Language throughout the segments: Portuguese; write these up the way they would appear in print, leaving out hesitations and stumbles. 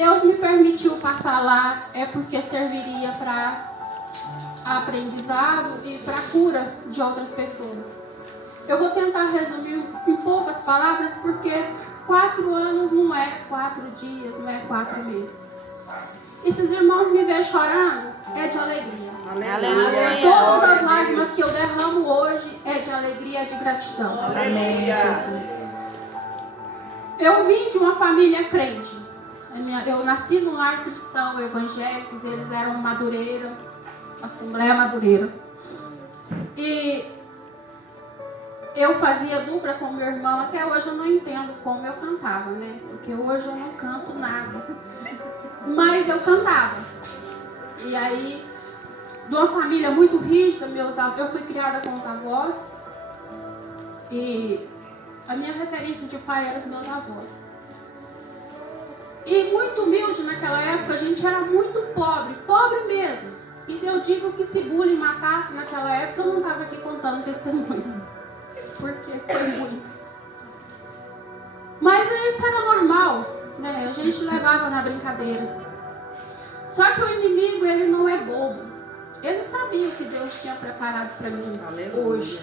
Deus me permitiu passar lá é porque serviria para aprendizado e para cura de outras pessoas. Eu vou tentar resumir em poucas palavras, porque 4 anos não é 4 dias, não é 4 meses. E se os irmãos me verem chorando, é de alegria. Aleluia. Todas as lágrimas que eu derramo hoje é de alegria, é de gratidão. Amém, Jesus. Eu vim de uma família crente. Eu nasci num lar cristão, evangélicos, eles eram Madureira, Assembleia Madureira. E eu fazia dupla com meu irmão. Até hoje eu não entendo como eu cantava, né? Porque hoje eu não canto nada. Mas eu cantava. E aí, de uma família muito rígida, eu fui criada com os avós. E a minha referência de pai eram os meus avós. E muito humilde naquela época, a gente era muito pobre, pobre mesmo. E se eu digo que se bullying matasse naquela época, eu não estava aqui contando testemunho. Porque foi muitos. Mas isso era normal, né? A gente levava na brincadeira. Só que o inimigo, ele não é bobo. Ele sabia o que Deus tinha preparado para mim hoje.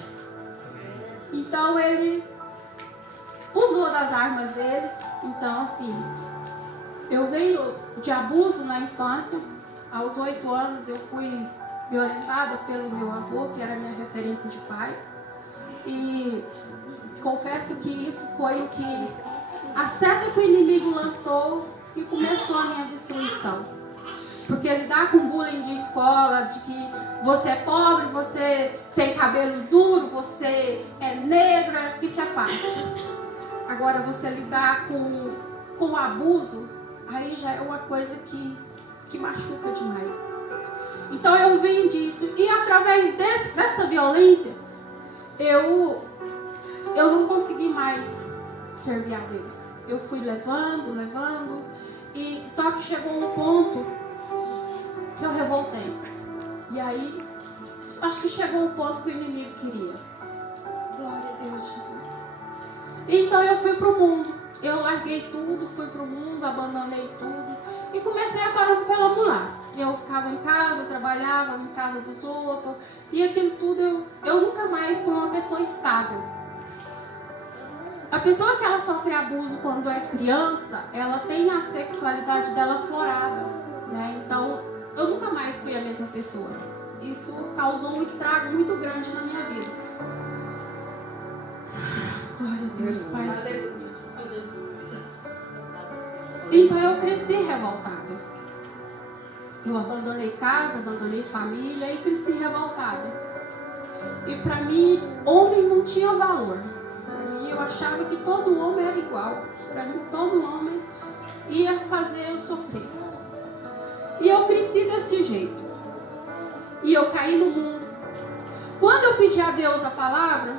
Então ele usou das armas dele. Então assim, eu venho de abuso na infância. Aos 8 anos eu fui violentada pelo meu avô, que era minha referência de pai. E confesso que isso foi o que a seta que o inimigo lançou que começou a minha destruição. Porque lidar com bullying de escola, de que você é pobre, você tem cabelo duro, você é negra, isso é fácil. Agora você lidar com o abuso, aí já é uma coisa que machuca demais. Então eu vim disso. E através dessa violência, eu não consegui mais servir a Deus. Eu fui levando, e só que chegou um ponto que eu revoltei. E aí, acho que chegou o ponto que o inimigo queria. Glória a Deus, Jesus. Então eu fui pro mundo. Eu larguei tudo, fui pro mundo, abandonei tudo e comecei a perambular. Eu ficava em casa, trabalhava em casa dos outros, e aquilo tudo, eu nunca mais fui uma pessoa estável. A pessoa que ela sofre abuso quando é criança, ela tem a sexualidade dela aflorada, né? Então, eu nunca mais fui a mesma pessoa. Isso causou um estrago muito grande na minha vida. Glória a Deus, Pai. Então eu cresci revoltada. Eu abandonei casa, abandonei família e cresci revoltada. E para mim, homem não tinha valor. Para mim, eu achava que todo homem era igual. Para mim, todo homem ia fazer eu sofrer. E eu cresci desse jeito. E eu caí no mundo. Quando eu pedi a Deus a palavra,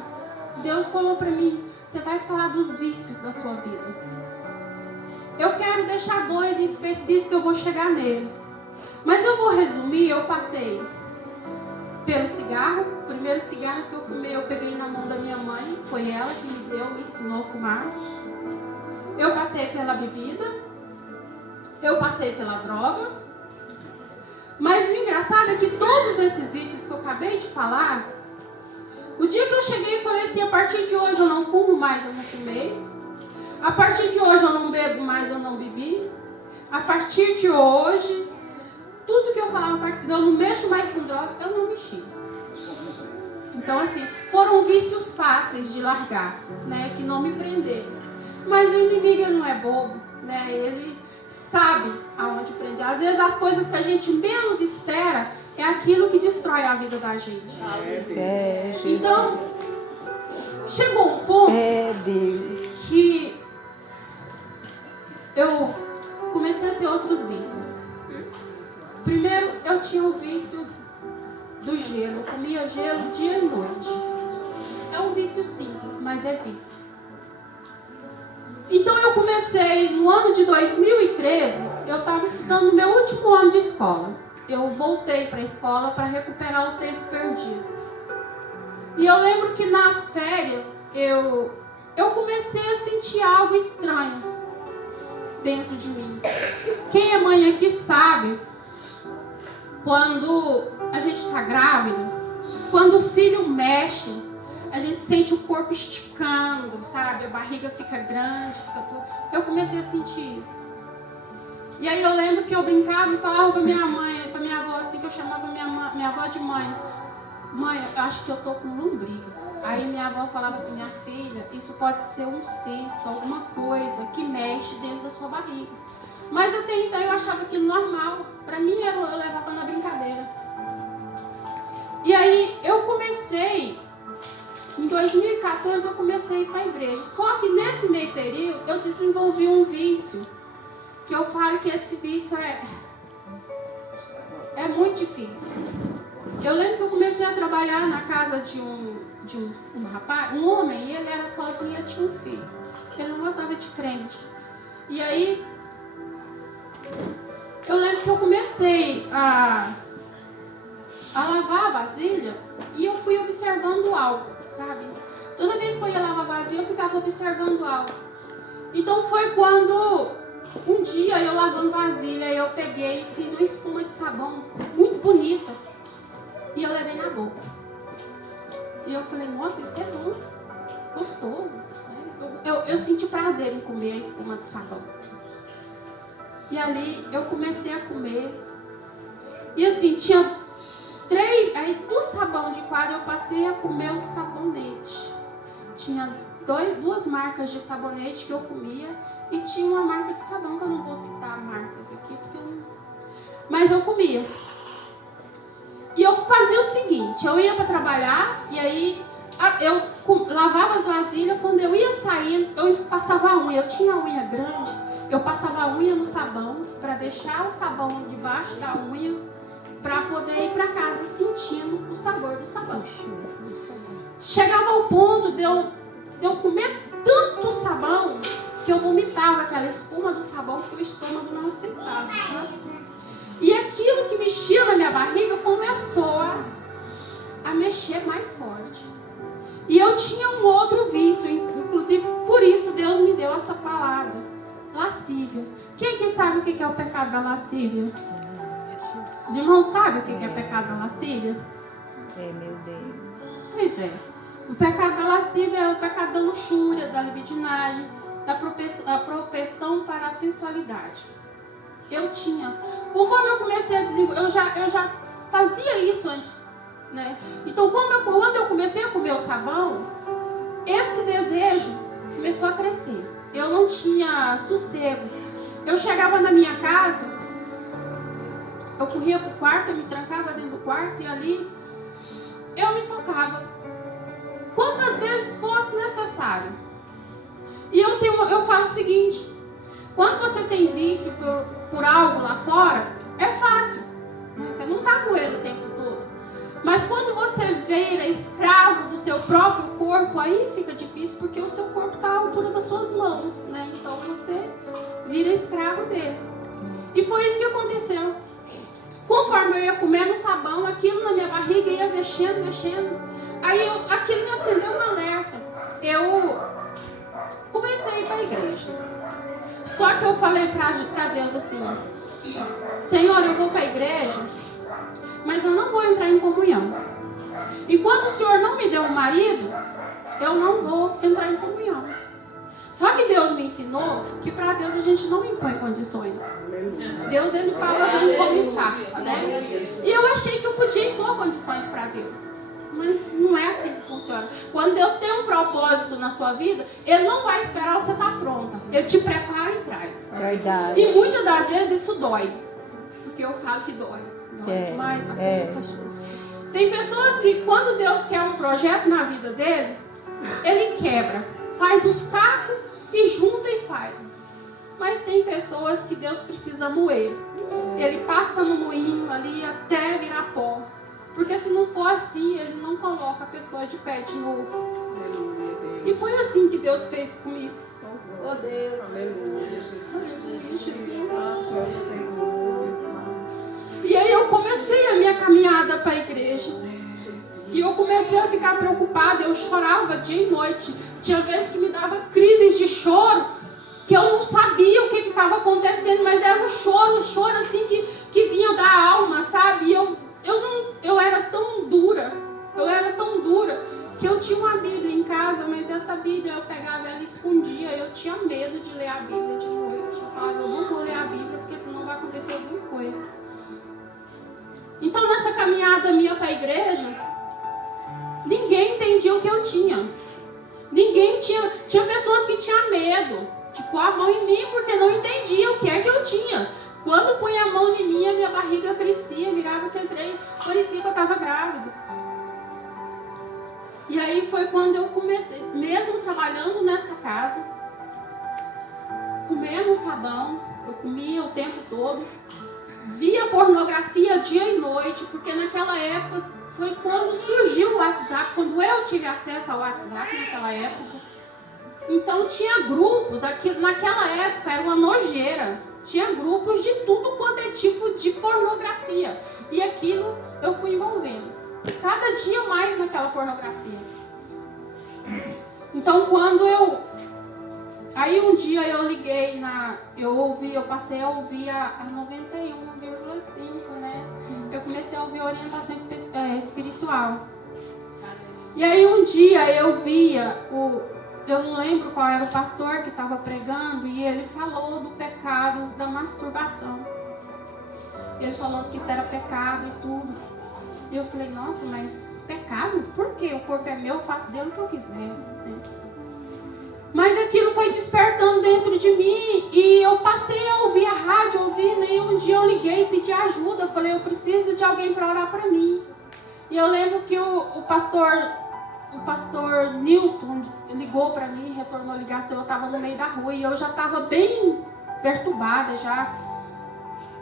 Deus falou para mim: você vai falar dos vícios da sua vida. Eu quero deixar 2 em específico, eu vou chegar neles. Mas eu vou resumir. Eu passei pelo cigarro. O primeiro cigarro que eu fumei, eu peguei na mão da minha mãe. Foi ela que me deu, me ensinou a fumar. Eu passei pela bebida. Eu passei pela droga. Mas o engraçado é que todos esses vícios que eu acabei de falar, o dia que eu cheguei e falei assim: a partir de hoje eu não fumo mais, eu não fumei. A partir de hoje eu não bebo mais, eu não bebi. A partir de hoje, tudo que eu falava, eu não mexo mais com droga, eu não mexi. Então assim, foram vícios fáceis de largar, né, que não me prenderam. Mas o inimigo, ele não é bobo, né, ele sabe aonde prender. Às vezes as coisas que a gente menos espera é aquilo que destrói a vida da gente. Então, chegou um ponto que eu comecei a ter outros vícios. Primeiro, eu tinha o vício do gelo. Eu comia gelo dia e noite. É um vício simples, mas é vício. Então eu comecei no ano de 2013. Eu estava estudando no meu último ano de escola. Eu voltei para a escola para recuperar o tempo perdido. E eu lembro que nas férias eu comecei a sentir algo estranho dentro de mim. Quem é mãe aqui sabe, quando a gente está grávida, quando o filho mexe, a gente sente o corpo esticando, sabe? A barriga fica grande, fica tudo. Eu comecei a sentir isso. E aí eu lembro que eu brincava e falava pra minha mãe, pra minha avó, assim, que eu chamava minha avó de mãe. Mãe, eu acho que eu tô com lombriga. Aí minha avó falava assim, minha filha, isso pode ser um cisto, alguma coisa que mexe dentro da sua barriga. Mas até então eu achava aquilo normal. Pra mim eu levava na brincadeira. E aí eu comecei, em 2014 eu comecei a ir para a igreja. Só que nesse meio período eu desenvolvi um vício. Que eu falo que esse vício é muito difícil. Eu lembro que eu comecei a trabalhar na casa de um rapaz, um homem, e ele era sozinho e tinha um filho. Ele não gostava de crente. E aí, eu lembro que eu comecei a lavar a vasilha e eu fui observando algo, sabe? Toda vez que eu ia lavar a vasilha, eu ficava observando algo. Então foi quando um dia eu lavando vasilha, eu peguei e fiz uma espuma de sabão muito bonita e eu levei na boca. E eu falei, nossa, isso é bom, gostoso. Eu senti prazer em comer a espuma de sabão. E ali eu comecei a comer. E assim, tinha 3, aí do sabão de quadro eu passei a comer o sabonete. Tinha 2 marcas de sabonete que eu comia e tinha uma marca de sabão, que eu não vou citar marcas aqui, porque mas eu comia. E eu fazia o seguinte, eu ia para trabalhar e aí eu lavava as vasilhas, quando eu ia saindo, eu passava a unha, eu tinha a unha grande, eu passava a unha no sabão para deixar o sabão debaixo da unha para poder ir para casa sentindo o sabor do sabão. Chegava ao ponto de eu comer tanto sabão que eu vomitava aquela espuma do sabão porque o estômago não aceitava, sabe? E aquilo que mexia na minha barriga começou a mexer mais forte. E eu tinha um outro vício, inclusive por isso Deus me deu essa palavra, lascívia. Quem que sabe o que é o pecado da lascívia? Os irmãos sabem o que é o pecado da lascívia? Meu Deus. Pois é. O pecado da lascívia é o pecado da luxúria, da libidinagem, da propensão para a sensualidade. Eu tinha. Conforme eu comecei a desenvolver, eu já fazia isso antes, né? Então, quando eu comecei a comer o sabão, esse desejo começou a crescer. Eu não tinha sossego. Eu chegava na minha casa, eu corria para o quarto, eu me trancava dentro do quarto e ali eu me tocava. Quantas vezes fosse necessário. E eu falo o seguinte, quando você tem vício por algo lá fora, é fácil. Você não está com ele o tempo todo. Mas quando você vira escravo do seu próprio corpo, aí fica difícil, porque o seu corpo está à altura das suas mãos, né? Então você vira escravo dele. E foi isso que aconteceu. Conforme eu ia comendo sabão, aquilo na minha barriga ia mexendo. Aí aquilo me acendeu um alerta. Eu comecei a ir para a igreja. Só que eu falei para Deus assim, Senhor, eu vou para a igreja, mas eu não vou entrar em comunhão. Enquanto o Senhor não me deu um marido, eu não vou entrar em comunhão. Só que Deus me ensinou que para Deus a gente não impõe condições. Deus, ele fala bem como está, né? E eu achei que eu podia impor condições para Deus. Mas não é assim que funciona. Quando Deus tem um propósito na sua vida, Ele não vai esperar você estar pronta. Ele te prepara e traz. Verdade. E muitas das vezes isso dói. Porque eu falo que dói. Dói demais na conta. Tem pessoas que quando Deus quer um projeto na vida dele, Ele quebra. Faz os cacos e junta e faz. Mas tem pessoas que Deus precisa moer. Ele passa no moinho ali até virar pó. Porque se não for assim, Ele não coloca a pessoa de pé de novo. E foi assim que Deus fez comigo. Oh Deus. Aleluia. E aí eu comecei a minha caminhada para a igreja. E eu comecei a ficar preocupada. Eu chorava dia e noite. Tinha vezes que me dava crises de choro. que eu não sabia o que estava acontecendo, mas era um choro assim que vinha da alma, sabe? E eu era tão dura, que eu tinha uma Bíblia em casa, mas essa Bíblia eu pegava ela e escondia. Eu tinha medo de ler a Bíblia de noite. Eu falava, eu não vou ler a Bíblia, porque senão vai acontecer alguma coisa. Então, nessa caminhada minha para a igreja, ninguém entendia o que eu tinha. Tinha pessoas que tinham medo de pôr a mão em mim, porque não entendia o que é que eu tinha. Quando punha a mão em mim, a minha barriga crescia, virava que entrei, parecia que eu estava grávida. E aí foi quando eu comecei, mesmo trabalhando nessa casa, comendo sabão, eu comia o tempo todo, via pornografia dia e noite, porque naquela época foi quando surgiu o WhatsApp, quando eu tive acesso ao WhatsApp naquela época. Então tinha grupos, naquela época era uma nojeira, tinha grupos de tudo quanto é tipo de pornografia. E aquilo eu fui envolvendo, cada dia mais naquela pornografia. Então aí um dia eu liguei eu passei a ouvir a 91,5, né? Eu comecei a ouvir orientação espiritual. E aí um dia eu via eu não lembro qual era o pastor que estava pregando, e ele falou do pecado da masturbação. Ele falou que isso era pecado e tudo. E eu falei, nossa, mas pecado? Por quê? O corpo é meu, eu faço dele o que eu quiser. Mas aquilo foi despertando dentro de mim, e eu passei a ouvir a rádio, e um dia eu liguei e pedi ajuda. Eu falei, eu preciso de alguém para orar para mim. E eu lembro que o pastor Newton ligou para mim, retornou a ligação. Eu estava no meio da rua e eu já estava bem perturbada já.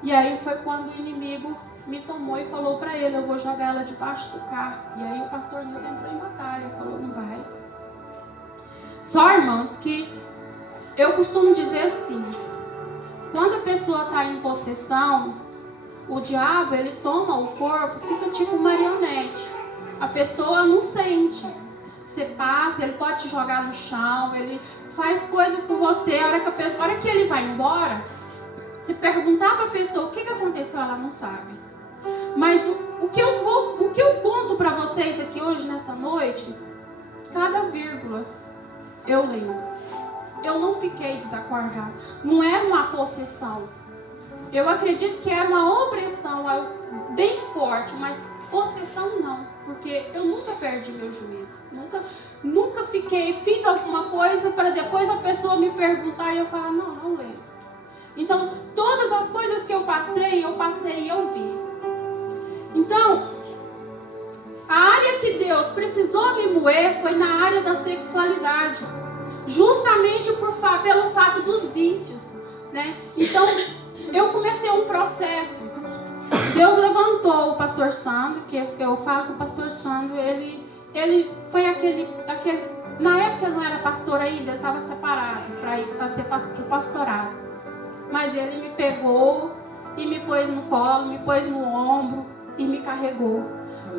E aí foi quando o inimigo me tomou e falou para ele, eu vou jogar ela debaixo do carro. E aí o pastor Newton entrou em batalha, falou, não vai. Só, irmãos, que eu costumo dizer assim, quando a pessoa está em possessão, o diabo, ele toma o corpo, fica tipo marionete. A pessoa não sente. Você passa, ele pode te jogar no chão, ele faz coisas com você. A hora que ele vai embora, se perguntar para a pessoa o que aconteceu, ela não sabe. Mas o que eu conto para vocês aqui hoje, nessa noite, cada vírgula eu lembro. Eu não fiquei desacordada. Não era uma possessão. Eu acredito que era uma opressão bem forte, mas possessão não. Porque eu nunca perdi meu juízo. Nunca fiz alguma coisa para depois a pessoa me perguntar e eu falar, não lembro. Então, todas as coisas que eu passei e eu vi. Então, a área que Deus precisou me moer foi na área da sexualidade. Justamente pelo fato dos vícios, né? Então, eu comecei um processo. Deus levantou o pastor Sandro, que eu falo que o pastor Sandro, ele foi aquele... Na época ele não era pastor ainda, ele estava separado para ir para ser pastorado. Mas ele me pegou e me pôs no colo, me pôs no ombro e me carregou.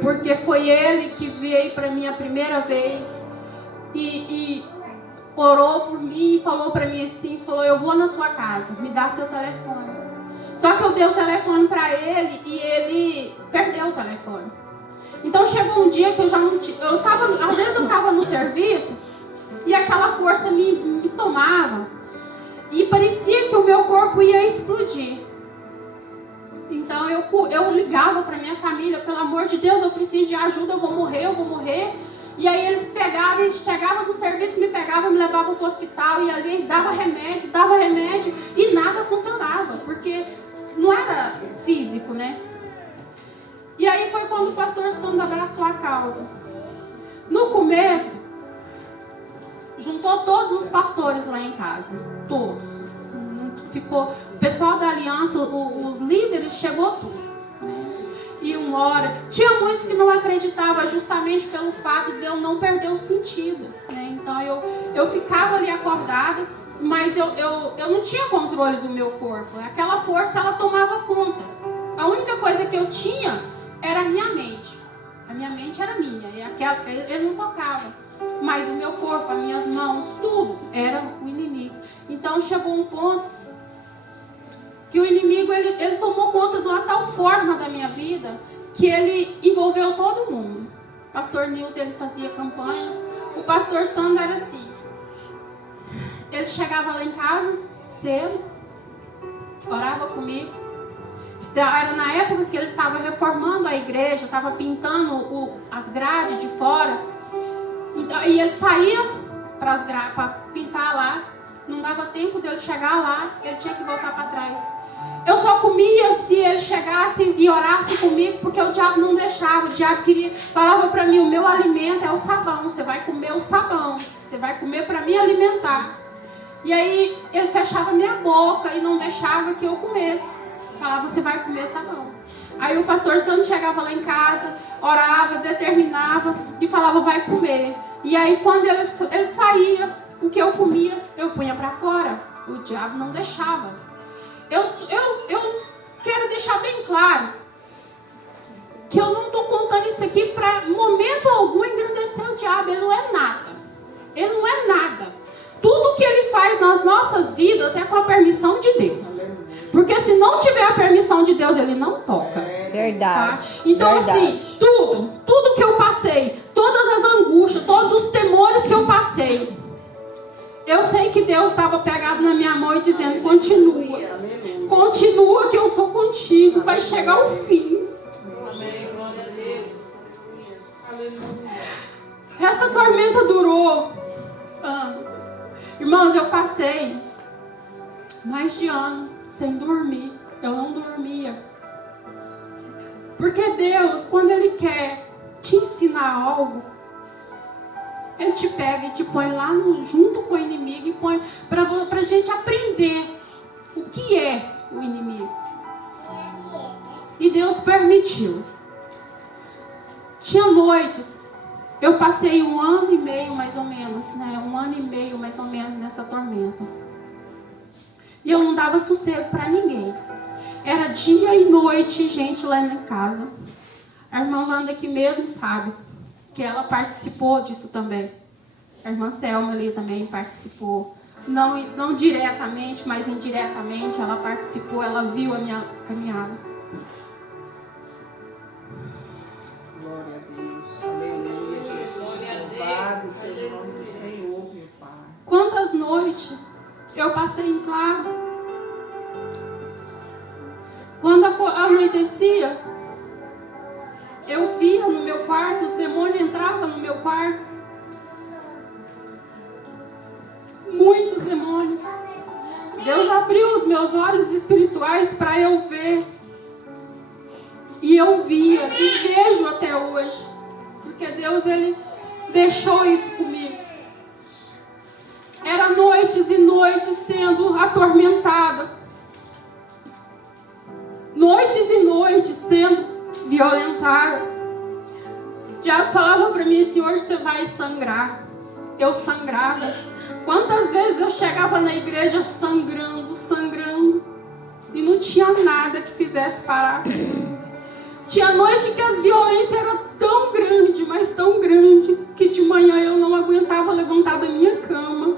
Porque foi ele que veio para mim a primeira vez e orou por mim e falou para mim assim, falou, eu vou na sua casa, me dá seu telefone. Só que eu dei o telefone para ele e ele perdeu o telefone. Então chegou um dia que eu já não tinha, às vezes eu estava no serviço e aquela força me tomava e parecia que o meu corpo ia explodir. Então eu ligava para minha família, pelo amor de Deus, eu preciso de ajuda, eu vou morrer. E aí eles chegavam do serviço, me pegavam, me levavam para o hospital, e ali eles davam remédio, e nada funcionava, porque não era físico, né? E aí foi quando o pastor Sandro abraçou a causa. No começo, juntou todos os pastores lá em casa, todos. Ficou, o pessoal da aliança, os líderes, chegou tudo, né? E uma hora, tinha muitos que não acreditavam justamente pelo fato de eu não perder o sentido, né? Então eu ficava ali acordada, mas eu não tinha controle do meu corpo. Aquela força, ela tomava conta. A única coisa que eu tinha era a minha mente. A minha mente era minha, ele não tocava. Mas o meu corpo, as minhas mãos, tudo era o inimigo. Então chegou um ponto que o inimigo ele tomou conta de uma tal forma da minha vida que ele envolveu todo mundo. O pastor Nilton, ele fazia campanha. O pastor Sandro era assim. Ele chegava lá em casa cedo, orava comigo. Era na época que ele estava reformando a igreja, estava pintando as grades de fora. Então, e ele saía para pintar lá. Não dava tempo dele chegar lá, ele tinha que voltar para trás. Eu só comia se ele chegasse e orasse comigo, porque o diabo não deixava. O diabo falava para mim, o meu alimento é o sabão, você vai comer o sabão, você vai comer para me alimentar. E aí ele fechava minha boca e não deixava que eu comesse. Falava, você vai comer sabão. Aí o pastor Santo chegava lá em casa, orava, determinava e falava, vai comer. E aí quando ele saía, o que eu comia, eu punha para fora. O diabo não deixava. Eu quero deixar bem claro que eu não estou contando isso aqui para momento algum engrandecer o diabo. Ele não é nada. Ele não é nada. Tudo que ele faz nas nossas vidas é com a permissão de Deus. Porque se não tiver a permissão de Deus, ele não toca. Verdade. Tá? Então, verdade. assim, tudo que eu passei, todas as angústias, todos os temores que eu passei, eu sei que Deus estava pegado na minha mão e dizendo, continua. Continua que eu sou contigo. Vai chegar o fim. Essa tormenta durou anos. Irmãos, eu passei mais de ano sem dormir. Eu não dormia. Porque Deus, quando Ele quer te ensinar algo, Ele te pega e te põe lá junto com o inimigo e põe para a gente aprender o que é o inimigo. E Deus permitiu. Tinha noites, eu passei 1 ano e meio mais ou menos, né? 1 ano e meio mais ou menos nessa tormenta. E eu não dava sossego para ninguém. Era dia e noite, gente lá em casa. A irmã Wanda aqui mesmo sabe que ela participou disso também. A irmã Selma ali também participou. Não diretamente, mas indiretamente ela participou, ela viu a minha caminhada. Glória a Deus, aleluia, Jesus, louvado seja o nome do Senhor, meu Pai. Quantas noites eu passei em claro. Quando anoitecia, eu via no meu quarto, os demônios entravam no meu quarto. Muitos demônios. Deus abriu os meus olhos espirituais para eu ver. E eu via e vejo até hoje. Porque Deus, Ele deixou isso comigo. Era noites e noites sendo atormentada. Noites e noites sendo violentada. O diabo falava para mim, Senhor, você vai sangrar. Eu sangrava. Quantas vezes eu chegava na igreja sangrando, e não tinha nada que fizesse parar. Tinha noite que as violências eram tão grandes, mas tão grandes, que de manhã eu não aguentava levantar da minha cama.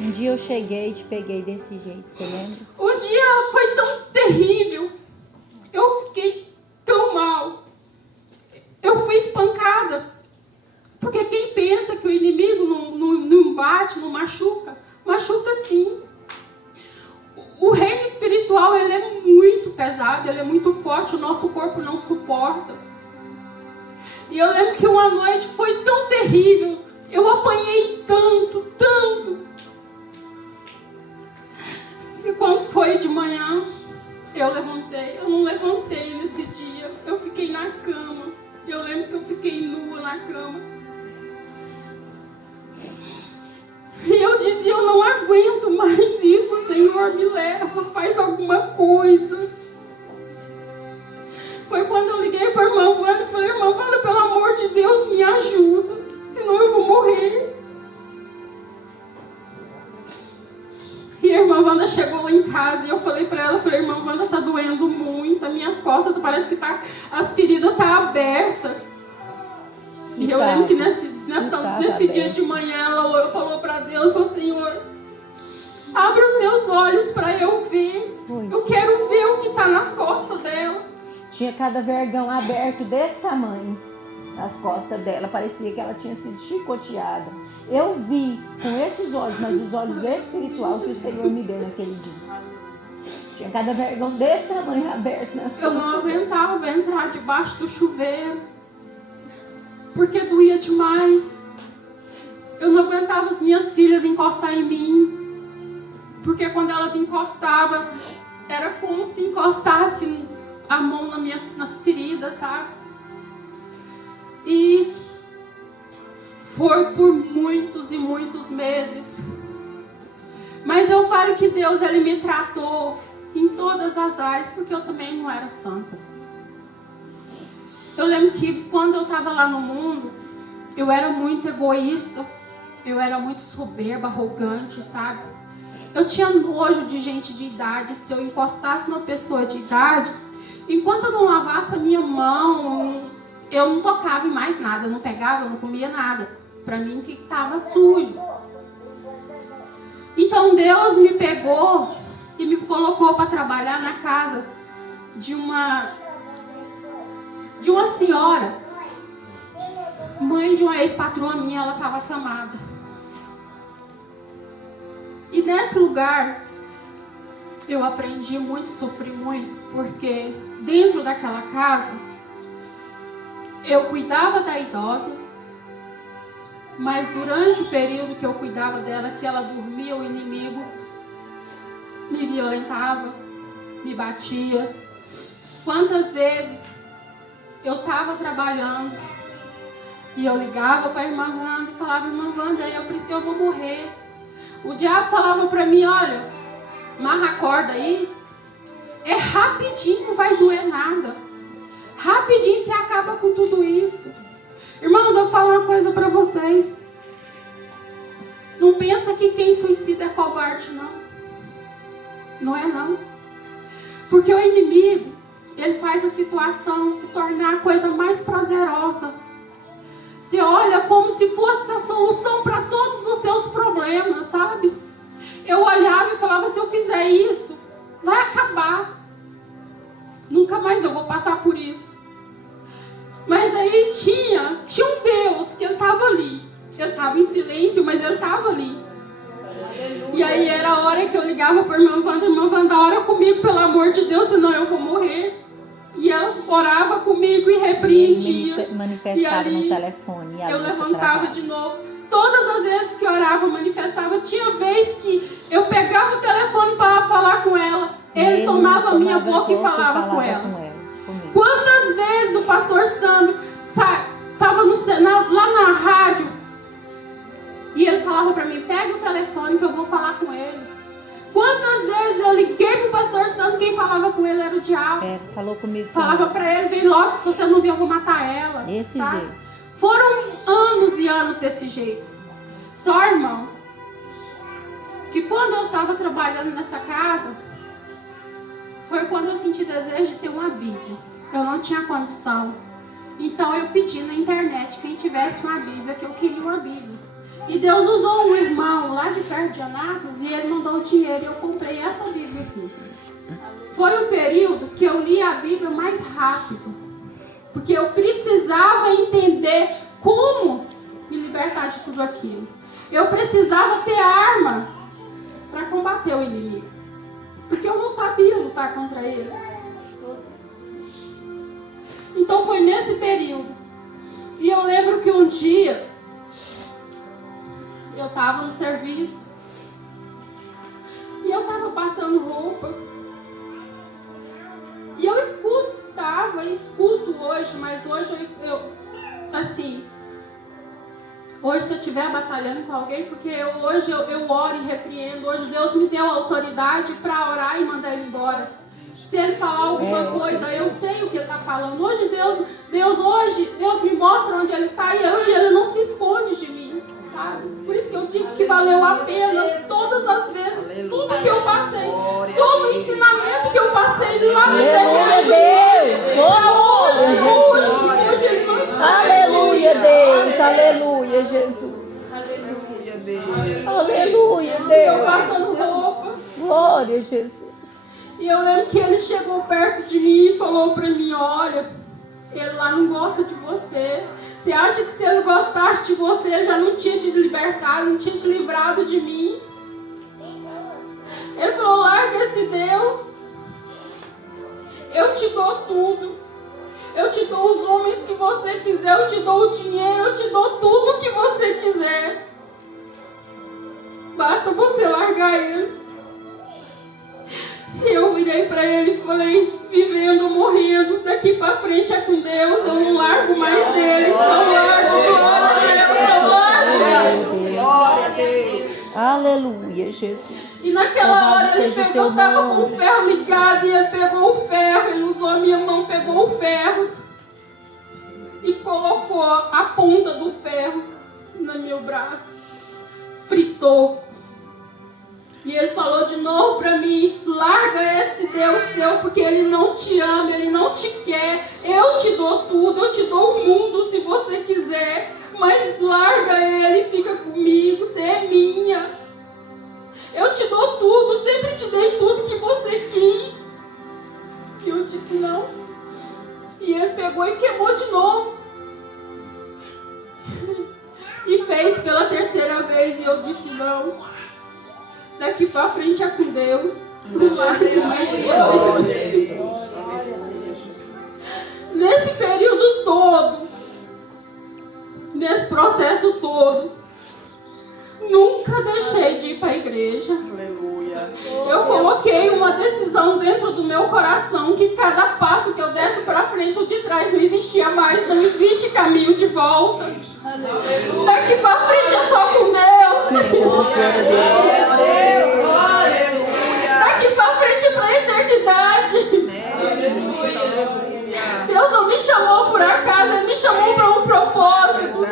Um dia eu cheguei e te peguei desse jeito, você lembra? O dia foi tão terrível. Eu fiquei tão mal. Eu fui espancada. Porque quem pensa que o inimigo não bate, não machuca, machuca sim. O reino espiritual, ele é muito pesado, ele é muito forte, o nosso corpo não suporta. E eu lembro que uma noite foi tão terrível, eu apanhei tanto. E quando foi de manhã, eu não levantei nesse dia, eu fiquei na cama. Eu lembro que eu fiquei nua na cama. E eu dizia, eu não aguento mais isso, Senhor, me leva, faz alguma coisa. Foi quando eu liguei para a irmã Wanda e falei, irmã Wanda, pelo amor de Deus, me ajuda, senão eu vou morrer. E a irmã Wanda chegou lá em casa e eu falei para ela, irmã Wanda, tá doendo muito, as minhas costas parece que as feridas tá abertas. E eu lembro que nesse dia de manhã ela falou para Deus, falou, Senhor, Abre os meus olhos para eu ver. Foi. Eu quero ver o que está nas costas dela. Tinha cada vergão aberto desse tamanho nas costas dela. Parecia que ela tinha sido chicoteada. Eu vi com esses olhos, mas os olhos espirituais que o Senhor me deu naquele dia. Tinha cada vergão desse tamanho aberto nas costas. Eu não aguentava entrar debaixo do chuveiro, porque doía demais. Eu não aguentava as minhas filhas encostar em mim, porque quando elas encostavam, era como se encostasse a mão nas feridas, sabe? E isso foi por muitos e muitos meses. Mas eu falo que Deus, Ele me tratou em todas as áreas, porque eu também não era santa. Eu lembro que quando eu estava lá no mundo, eu era muito egoísta, eu era muito soberba, arrogante, sabe? Eu tinha nojo de gente de idade. Se eu encostasse numa pessoa de idade, enquanto eu não lavasse a minha mão, eu não tocava em mais nada, eu não pegava, eu não comia nada. Para mim que estava sujo. Então Deus me pegou e me colocou para trabalhar na casa de uma senhora, mãe de uma ex-patroa minha. Ela estava acamada. E nesse lugar eu aprendi muito, sofri muito, porque dentro daquela casa eu cuidava da idosa, mas durante o período que eu cuidava dela, que ela dormia, o inimigo me violentava, me batia. Quantas vezes eu estava trabalhando e eu ligava para a irmã Wanda e falava: irmã Wanda, eu vou morrer. O diabo falava para mim: olha, amarra a corda aí, é rapidinho, não vai doer nada. Rapidinho você acaba com tudo isso. Irmãos, eu falo uma coisa para vocês. Não pensa que quem suicida é covarde, não. Não é, não. Porque o inimigo, ele faz a situação se tornar a coisa mais prazerosa. Você olha como se fosse a solução para todos os seus problemas, sabe? Eu olhava e falava: se eu fizer isso, vai acabar. Nunca mais eu vou passar por isso. Mas aí tinha um Deus que ele estava ali. Ele estava em silêncio, mas ele estava ali. E aí era a hora que eu ligava para a irmã Wanda: ora comigo, pelo amor de Deus, senão eu vou morrer. E ela orava comigo e repreendia. Manifestava e ali, no telefone. E eu levantava de novo. Todas as vezes que eu orava, manifestava. Tinha vez que eu pegava o telefone para falar com ela. Ele tomava a minha boca e falava com ela. Quantas vezes o pastor Sandro estava lá na rádio e ele falava para mim: pega o telefone que eu vou falar com ele. Quantas vezes eu liguei pro pastor Sandro, quem falava com ele era o diabo. Falou comigo. Falava para ele: vem logo, se você não vir eu vou matar ela. Desse jeito. Foram anos e anos desse jeito. Só, irmãos, que quando eu estava trabalhando nessa casa, foi quando eu senti desejo de ter uma Bíblia. Eu não tinha condição. Então eu pedi na internet quem tivesse uma Bíblia, que eu queria uma Bíblia. E Deus usou um irmão lá de perto de Anápolis e ele mandou o dinheiro e eu comprei essa Bíblia aqui. Foi o período que eu li a Bíblia mais rápido. Porque eu precisava entender como me libertar de tudo aquilo. Eu precisava ter arma para combater o inimigo. Porque eu não sabia lutar contra ele. Então foi nesse período. E eu lembro que um dia eu estava no serviço e eu estava passando roupa. E eu escuto hoje, mas hoje hoje se eu estiver batalhando com alguém, porque hoje eu oro e repreendo. Hoje Deus me deu a autoridade para orar e mandar ele embora. Se ele falar alguma coisa, eu sei o que ele está falando. Hoje Deus me mostra onde ele está e hoje ele não se esconde de mim, sabe? Por isso que eu digo que valeu a pena todas as vezes, tudo que eu passei, todo o ensinamento que eu passei lá no terreno. Hoje ele não está. Aleluia, Deus. Aleluia, Jesus. Aleluia, Deus. Aleluia, Deus. Eu passando roupa. Glória a Jesus. E eu lembro que ele chegou perto de mim e falou pra mim, olha, ele lá não gosta de você. Você acha que se ele gostasse de você, já não tinha te libertado, não tinha te livrado de mim? Ele falou, larga esse Deus. Eu te dou tudo. Eu te dou os homens que você quiser. Eu te dou o dinheiro. Eu te dou tudo que você quiser. Basta você largar ele. E eu virei pra ele e falei, vivendo ou morrendo, daqui pra frente é com Deus. Eu não largo mais dele. Eu largo, glória a Deus, eu largo. Glória a Deus. Aleluia, Jesus. E naquela Louvado hora ele seja o pegou, teu eu tava com nome. o ferro ligado e ele pegou o ferro, ele usou a minha mão, pegou o ferro e colocou a ponta do ferro no meu braço, fritou. E ele falou de novo pra mim, larga esse Deus seu, porque ele não te ama, ele não te quer. Eu te dou tudo, eu te dou o mundo se você quiser, mas larga ele, fica comigo, você é minha. Eu te dou tudo, sempre te dei tudo que você quis. E eu disse não. E ele pegou e queimou de novo. E fez pela terceira vez e eu disse não. Daqui pra frente é com Deus. Não largo mais ele. Nesse período todo, nesse processo todo, nunca deixei de ir para a igreja. Aleluia. Eu coloquei uma decisão dentro do meu coração que cada passo que eu desse para frente ou de trás não existia mais, não existe caminho de volta. Daqui para frente é só com Deus. Jesus, glória a Deus. Daqui para frente é para a eternidade. Deus não me chamou por acaso, Ele me chamou para um propósito.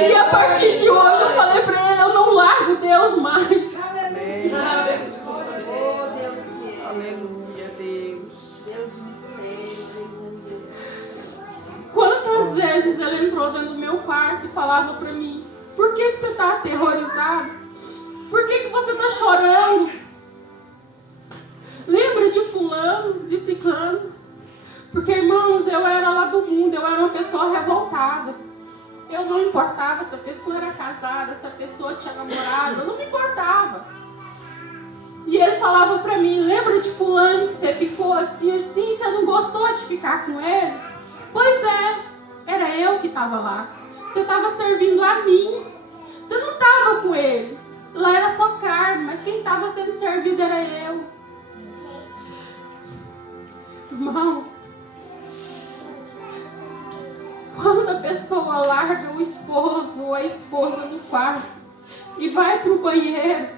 E a partir de hoje eu falei para Ele, eu não largo Deus mais. Amém. Aleluia, Deus. Quantas vezes Ele entrou dentro do meu quarto e falava para mim, por que você está aterrorizado? Por que você está chorando? Lembra de fulano, de ciclano? Porque, irmãos, eu era lá do mundo, eu era uma pessoa revoltada. Eu não importava se a pessoa era casada, se a pessoa tinha namorado, eu não me importava. E ele falava pra mim, lembra de fulano que você ficou assim, assim, você não gostou de ficar com ele? Pois é, era eu que estava lá. Você estava servindo a mim. Você não estava com ele. Lá era só carne, mas quem estava sendo servido era eu. Irmão, quando a pessoa larga o esposo ou a esposa no quarto e vai para o banheiro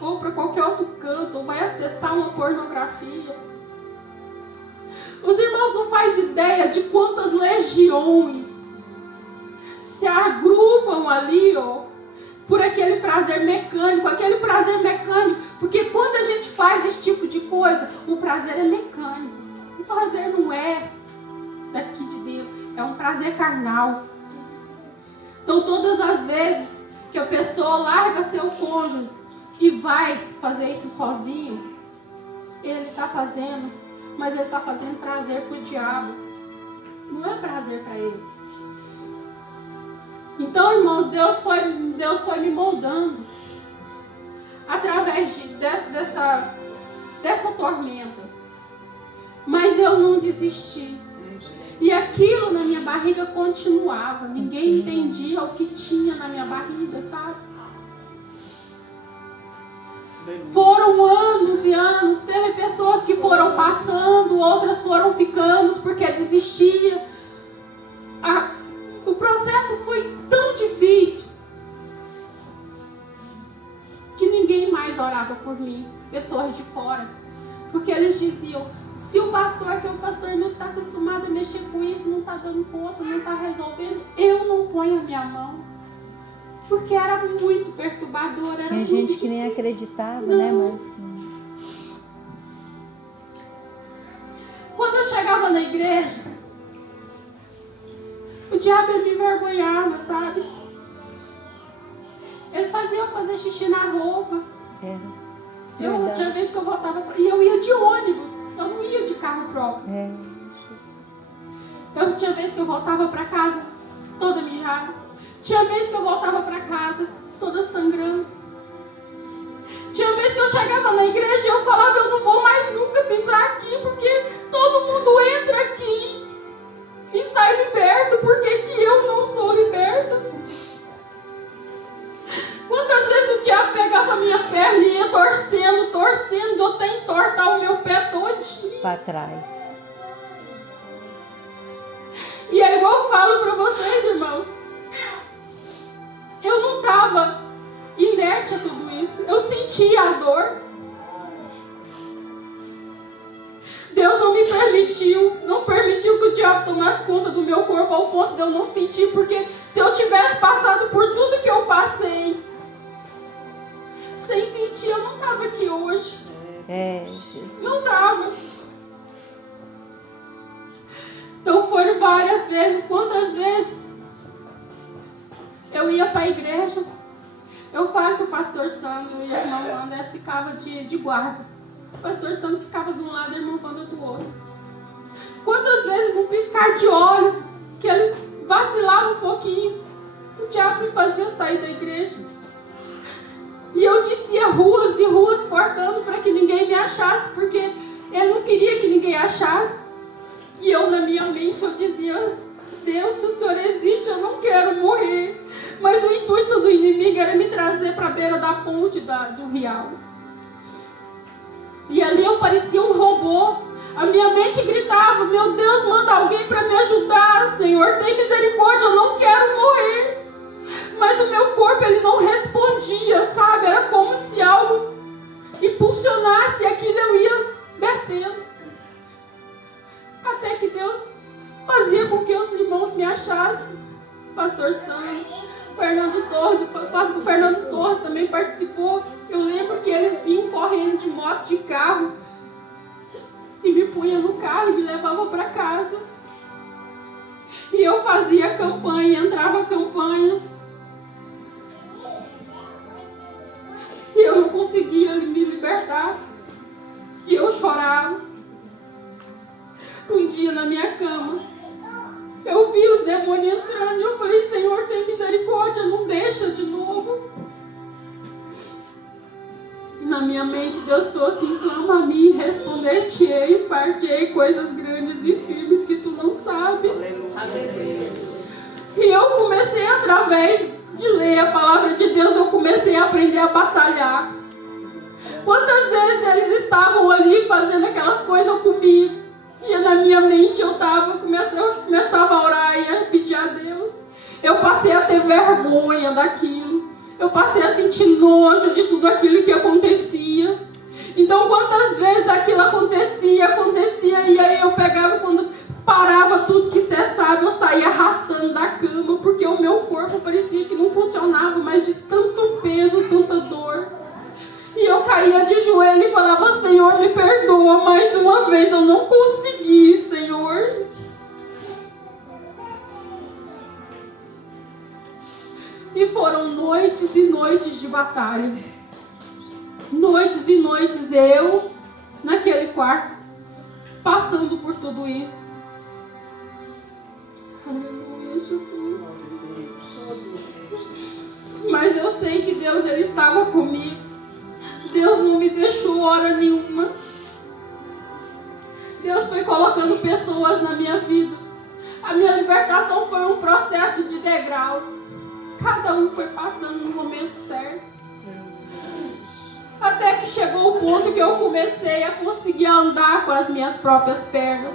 ou para qualquer outro canto ou vai acessar uma pornografia, os irmãos não fazem ideia de quantas legiões se agrupam ali, ó, por aquele prazer mecânico, porque quando a gente faz esse tipo de coisa, o prazer é mecânico, o prazer não é daqui de Deus. É um prazer carnal. Então, todas as vezes que a pessoa larga seu cônjuge e vai fazer isso sozinho, ele está fazendo, mas ele está fazendo prazer para o diabo. Não é prazer para ele. Então, irmãos, Deus foi me moldando através dessa tormenta. Mas eu não desisti. E aquilo na minha barriga continuava. Ninguém entendia o que tinha na minha barriga, sabe? Foram anos e anos. Teve pessoas que foram passando, outras foram ficando porque desistia. O processo foi tão difícil que ninguém mais orava por mim. Pessoas de fora. Porque eles diziam, se o pastor, que o pastor não está acostumado a mexer com isso, não está dando conta, não está resolvendo, eu não ponho a minha mão. Porque era muito perturbador, era Tinha muito gente difícil. que nem acreditava, Não. né, mas... Quando eu chegava na igreja, o diabo me envergonhava, sabe? Ele fazia eu fazer xixi na roupa. Era. Eu tinha vez que eu voltava e eu ia de ônibus, eu não ia de carro próprio. Eu tinha vez que eu voltava para casa toda mijada. Tinha vez que eu voltava para casa toda sangrando. Tinha vez que eu chegava na igreja e eu falava, eu não vou mais nunca pisar aqui, porque todo mundo entra aqui e sai liberto, por que que eu não sou liberta? Quantas vezes o diabo pegava a minha perna e ia torcendo, eu até entortar o meu pé todinho. Para trás. E é igual eu falo para vocês, irmãos. Eu não estava inerte a tudo isso. Eu sentia a dor. Deus não me permitiu, não permitiu que o diabo tomasse conta do meu corpo ao ponto de eu não sentir, porque se eu tivesse passado por tudo que eu passei, sem sentir, eu não estava aqui hoje. Jesus. Não estava. Então foram várias vezes, quantas vezes eu ia para a igreja, eu falo que o pastor Sandro e a irmã Wanda ficavam de guarda. O pastor Sandro ficava de um lado e a irmã Wanda do outro. Quantas vezes, num piscar de olhos, que eles vacilavam um pouquinho, o diabo me fazia sair da igreja. E eu descia ruas e ruas cortando para que ninguém me achasse, porque ele não queria que ninguém achasse. E eu, na minha mente, eu dizia, Deus, se o Senhor existe, eu não quero morrer. Mas o intuito do inimigo era me trazer para a beira da ponte do rial. E ali eu parecia um robô. A minha mente gritava, meu Deus, manda alguém para me ajudar, Senhor, tem misericórdia, eu não quero morrer. Mas o meu corpo, ele não respondia, sabe? Era como se algo impulsionasse e aquilo eu ia descendo. Até que Deus fazia com que os irmãos me achassem. Pastor Sandro, Fernando Torres, o Fernando Torres também participou. Eu lembro que eles vinham correndo de moto, de carro, e me punham no carro e me levavam para casa. E eu fazia campanha, entrava campanha. E eu não conseguia me libertar. E eu chorava. Um dia na minha cama, eu vi os demônios entrando e eu falei, Senhor, tem misericórdia, não deixa de novo. E na minha mente Deus falou assim, clama a mim, responder-te-ei e far-te-ei coisas grandes e firmes que tu não sabes. Aleluia. E eu comecei, através de ler a palavra de Deus, eu comecei a aprender a batalhar. Quantas vezes eles estavam ali fazendo aquelas coisas comigo, e na minha mente eu começava a orar e a pedir a Deus. Eu passei a ter vergonha daquilo. Eu passei a sentir nojo de tudo aquilo que acontecia. Então quantas vezes aquilo acontecia, e aí eu pegava, quando parava tudo que cessava, eu saía arrastando da cama, porque o meu corpo parecia que não funcionava mais de tanto peso, tanta dor. E eu caía de joelho e falava, Senhor, me perdoa mais uma vez, eu não consegui, Senhor. E foram noites e noites de batalha. Noites e noites eu, naquele quarto, passando por tudo isso. Aleluia, Jesus. Mas eu sei que Deus, Ele estava comigo. Deus não me deixou hora nenhuma. Deus foi colocando pessoas na minha vida. A minha libertação foi um processo de degraus. Cada um foi passando no momento certo. Até que chegou o ponto que eu comecei a conseguir andar com as minhas próprias pernas.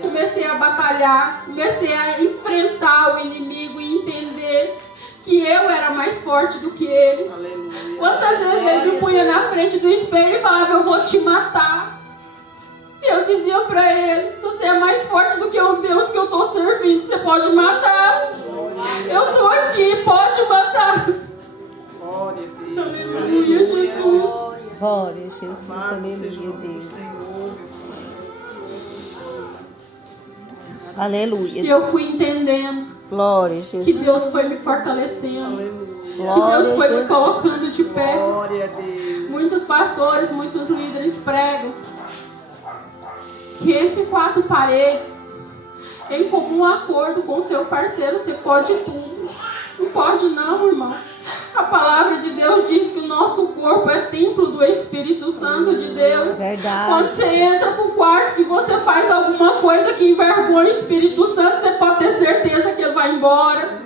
Comecei a batalhar, comecei a enfrentar o inimigo e entender que eu era mais forte do que ele. Aleluia. Quantas vezes ele me punha na frente do espelho e falava, eu vou te matar. E eu dizia pra ele, se você é mais forte do que o Deus que eu estou servindo, você pode matar. Eu estou aqui, pode matar. Glória a Deus. Aleluia, Jesus. Glória a Jesus, aleluia, Deus. Aleluia. E eu fui entendendo. Glória a Jesus. Que Deus foi me fortalecendo. Aleluia. Que Deus foi me colocando de pé. Glória a Deus. muitos pastores, muitos líderes pregam que entre quatro paredes, em comum acordo com o seu parceiro, você pode tudo. Não pode não, irmão. A palavra de Deus diz que o nosso corpo é templo do Espírito Santo de Deus. Verdade. Quando você entra pro quarto que você faz alguma coisa que envergonha o Espírito Santo, você pode ter certeza que ele vai embora.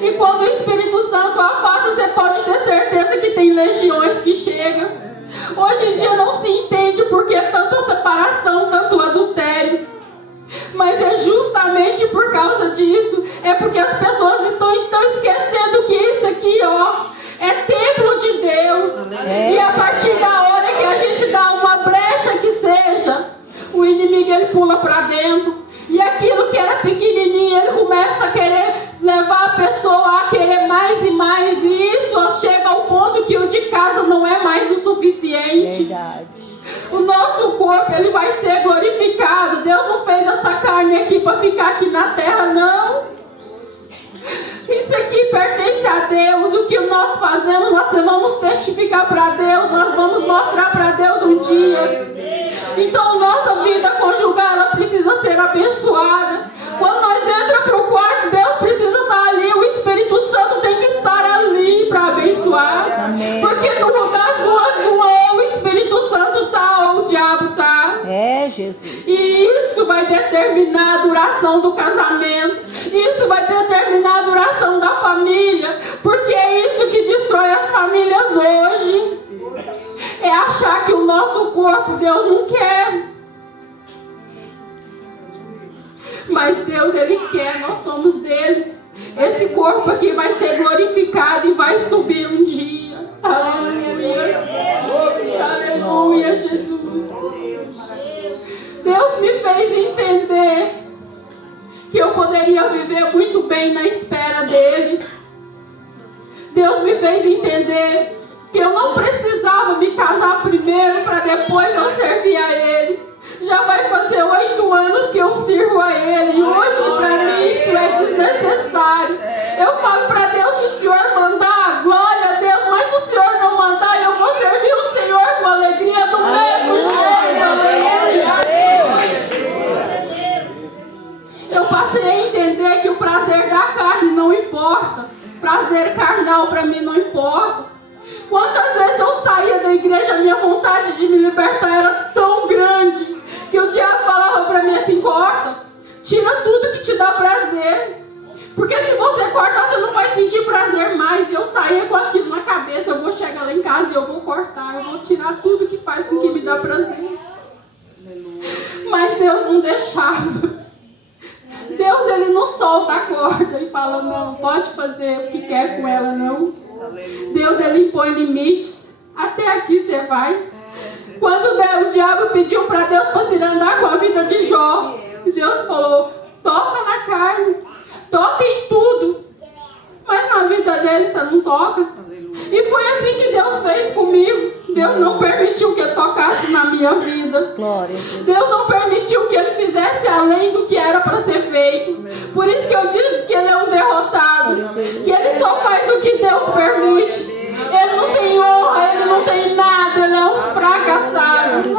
E quando o Espírito Santo afasta, você pode ter certeza que tem legiões que chegam. Hoje em dia não se entende por que tanta separação, tanto adultério. Mas é justamente por causa disso. É porque as pessoas estão então esquecendo que isso aqui, ó, é templo de Deus. E a partir da hora que a gente dá uma brecha que seja, o inimigo ele pula para dentro. E aquilo que era pequenininho, ele começa a querer levar a pessoa a querer mais e mais. E isso chega ao ponto que o de casa não é mais o suficiente. Verdade. O nosso corpo, ele vai ser glorificado. Deus não fez essa carne aqui para ficar aqui na terra, não. Isso aqui pertence a Deus. O que nós fazemos, nós vamos testificar para Deus. Nós vamos mostrar para Deus um dia. Então, nossa vida conjugal, ela precisa ser abençoada. Quando nós entramos para o quarto, Deus precisa estar ali. O Espírito Santo tem que estar ali para abençoar. Amém. Porque no lugar das duas, ou o Espírito Santo está, ou o diabo está. É, Jesus. E isso vai determinar a duração do casamento. Isso vai determinar a duração da família. Porque é isso que destrói as famílias hoje. É achar que o nosso corpo Deus não quer. Mas Deus, Ele quer, nós somos dele. Esse corpo aqui vai ser glorificado e vai subir um dia. Aleluia. Aleluia, Jesus. Deus me fez entender que eu poderia viver muito bem na espera dele. Deus me fez entender que eu não precisava me casar primeiro para depois eu servir a ele. Já vai fazer 8 anos que eu sirvo a ele. E hoje para mim isso é desnecessário. Eu falo para Deus, se o Senhor mandar, glória a Deus. Mas se o Senhor não mandar, eu vou servir o Senhor com alegria do mesmo jeito. Aleluia. Eu passei a entender que o prazer da carne não importa. Prazer carnal para mim não importa. Quantas vezes eu saía da igreja, a minha vontade de me libertar era tão grande que o diabo falava para mim assim: corta, tira tudo que te dá prazer, porque se você cortar você não vai sentir prazer mais. E eu saía com aquilo na cabeça: eu vou chegar lá em casa e eu vou cortar, eu vou tirar tudo que faz com que me dá prazer. Mas Deus não deixava. Deus, ele não solta a corda e fala: não, pode fazer o que quer com ela, não. Deus, ele impõe limites. Até aqui você vai. Quando o diabo pediu para Deus para se andar com a vida de Jó, Deus falou: toca na carne, toca em tudo, mas na vida dele você não toca. E foi assim que Deus fez comigo. Deus não permitiu que ele tocasse na minha vida. Glória a Deus. Deus não permitiu que ele fizesse além do que era para ser feito. Por isso que eu digo que ele é um derrotado. Que ele só faz o que Deus permite. Ele não tem honra, ele não tem nada, ele é um fracassado.